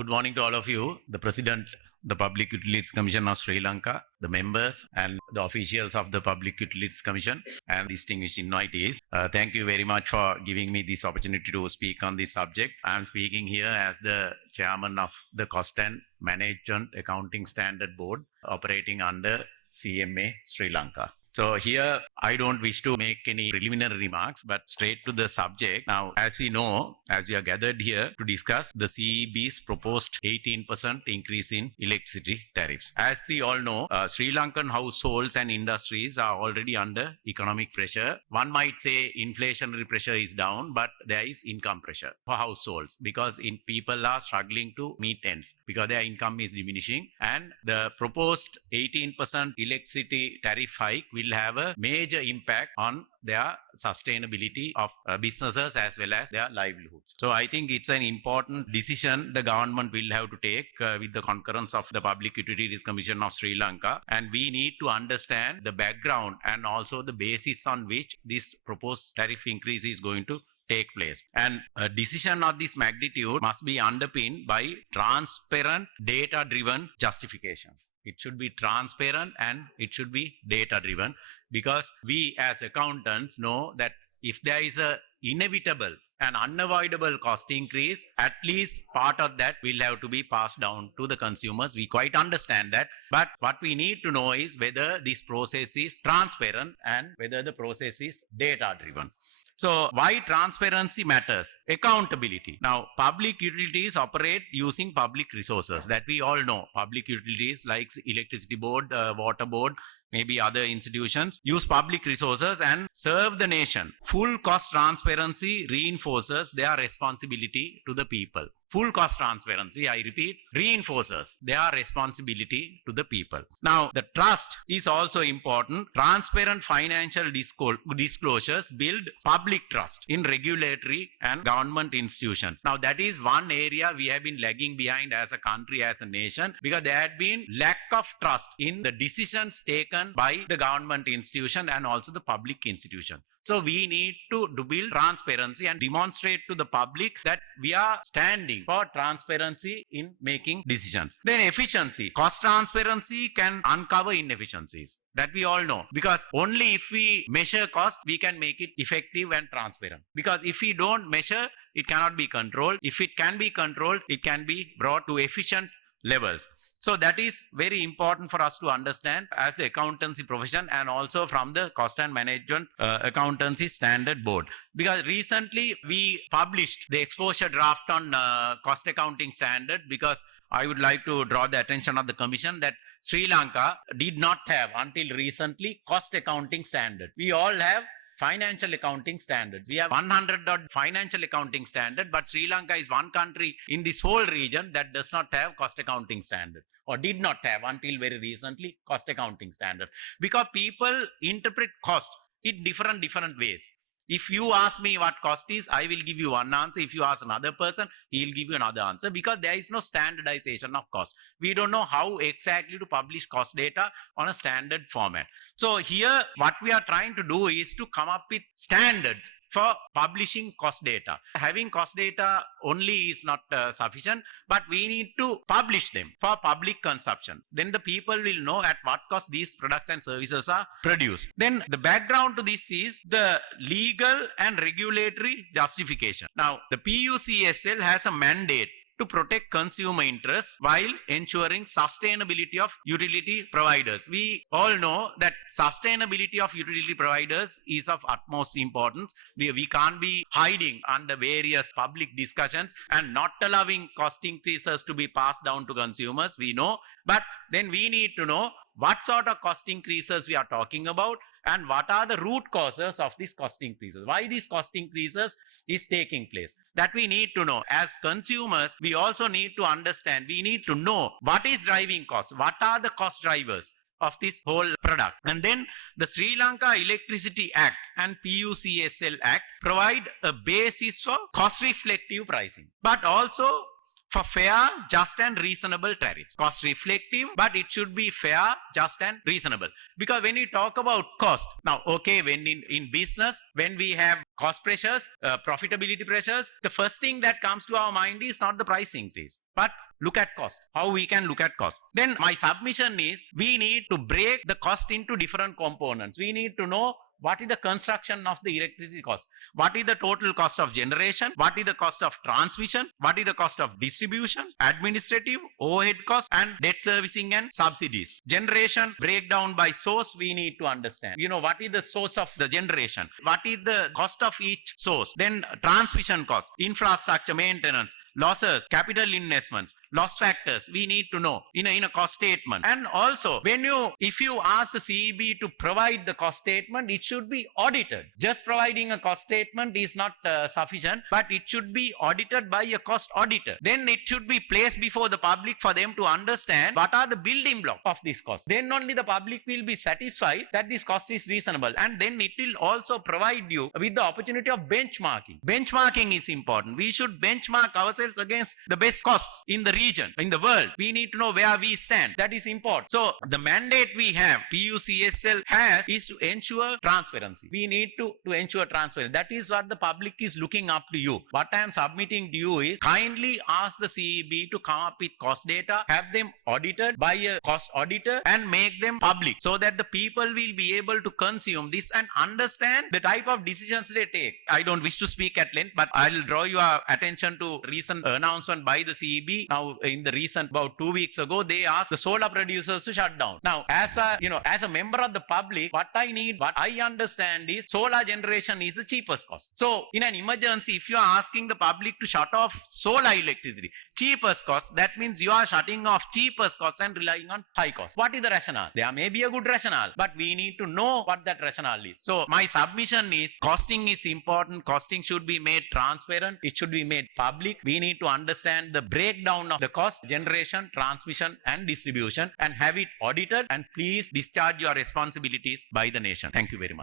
Good morning to all of you, the President, the Public Utilities Commission of Sri Lanka, the members and the officials of the Public Utilities Commission and distinguished invitees. Thank you very much for giving me this opportunity to speak on this subject. I am speaking here as the chairman of the Cost and Management Accounting Standard Board operating under CMA Sri Lanka. So here, I don't wish to make any preliminary remarks, but straight to the subject. Now, as we know, as we are gathered here to discuss the CEB's proposed 18% increase in electricity tariffs. As we all know, Sri Lankan households and industries are already under economic pressure. One might say inflationary pressure is down, but there is income pressure for households because people are struggling to meet ends because their income is diminishing. And the proposed 18% electricity tariff hike will have a major impact on their sustainability of businesses as well as their livelihoods. So I think it's an important decision the government will have to take with the concurrence of the Public Utilities Commission of Sri Lanka. And we need to understand the background and also the basis on which this proposed tariff increase is going to take place. And a decision of this magnitude must be underpinned by transparent, data-driven justifications. It should be transparent and it should be data-driven because we as accountants know that if there is a inevitable and unavoidable cost increase, at least part of that will have to be passed down to the consumers. We quite understand that. But what we need to know is whether this process is transparent and whether the process is data-driven. So why transparency matters? Accountability. Now, public utilities operate using public resources that we all know. Public utilities like electricity board, water board, maybe other institutions use public resources and serve the nation. Full cost transparency reinforces their responsibility to the people. Full cost transparency, I repeat, reinforces their responsibility to the people. Now, the trust is also important. Transparent financial disclosures build public trust in regulatory and government institutions. Now, that is one area we have been lagging behind as a country, as a nation, because there had been lack of trust in the decisions taken by the government institution and also the public institution. So we need to build transparency and demonstrate to the public that we are standing for transparency in making decisions. Then efficiency. Cost transparency can uncover inefficiencies that we all know because only if we measure cost, we can make it effective and transparent. Because if we don't measure, it cannot be controlled. If it can be controlled, it can be brought to efficient levels. So that is very important for us to understand as the accountancy profession and also from the Cost and Management Accountancy Standard Board. Because recently we published the exposure draft on cost accounting standard because I would like to draw the attention of the Commission that Sri Lanka did not have until recently cost accounting standards. We all have financial accounting standard. We have 100 financial accounting standard, but Sri Lanka is one country in this whole region that does not have cost accounting standard or did not have until very recently cost accounting standard because people interpret cost in different ways. If you ask me what cost is, I will give you one answer. If you ask another person, he will give you another answer because there is no standardization of cost. We don't know how exactly to publish cost data on a standard format. So here, what we are trying to do is to come up with standards for publishing cost data. Having cost data only is not sufficient, but we need to publish them for public consumption. Then the people will know at what cost these products and services are produced. Then the background to this is the legal and regulatory justification. Now, the PUCSL has a mandate to protect consumer interests while ensuring sustainability of utility providers. We all know that sustainability of utility providers is of utmost importance. We can't be hiding under various public discussions and not allowing cost increases to be passed down to consumers. We know, but then we need to know what sort of cost increases we are talking about and what are the root causes of these cost increases. Why these cost increases is taking place. That we need to know. As consumers, we also need to understand, we need to know what is driving costs, what are the cost drivers of this whole product. And then the Sri Lanka Electricity Act and PUCSL Act provide a basis for cost reflective pricing, but also for fair, just and reasonable tariffs. Cost reflective, but it should be fair, just and reasonable. Because when you talk about cost, now, okay, when in business, when we have cost pressures, profitability pressures, the first thing that comes to our mind is not the price increase, but look at cost, how we can look at cost. Then my submission is we need to break the cost into different components. We need to know what is the construction of the electricity cost, what is the total cost of generation, what is the cost of transmission, what is the cost of distribution, administrative, overhead cost, and debt servicing and subsidies. Generation breakdown by source, we need to understand, what is the source of the generation, what is the cost of each source. Then transmission cost, infrastructure maintenance, losses, capital investments, loss factors, we need to know in a cost statement. And also, if you ask the CEB to provide the cost statement, it should be audited. Just providing a cost statement is not sufficient, but it should be audited by a cost auditor. Then it should be placed before the public for them to understand what are the building blocks of this cost. Then only the public will be satisfied that this cost is reasonable, and then it will also provide you with the opportunity of benchmarking. Benchmarking is important. We should benchmark ourselves against the best costs in the region, in the world. We need to know where we stand. That is important. So the mandate we have, PUCSL has, is to ensure transparency. We need to ensure transparency. That is what the public is looking up to you. What I am submitting to you is kindly ask the CEB to come up with cost data, have them audited by a cost auditor, and make them public so that the people will be able to consume this and understand the type of decisions they take. I don't wish to speak at length, but I'll draw your attention to recent announcement by the CEB. Now, in the recent, about 2 weeks ago, they asked the solar producers to shut down. Now, as a member of the public, what I understand is solar generation is the cheapest cost. So, in an emergency, if you are asking the public to shut off solar electricity, cheapest cost, that means you are shutting off cheapest cost and relying on high cost. What is the rationale? There may be a good rationale, but we need to know what that rationale is. So, my submission is costing is important. Costing should be made transparent. It should be made public. We need to understand the breakdown of the cost, generation, transmission, and distribution, and have it audited. And please discharge your responsibilities by the nation. Thank you very much.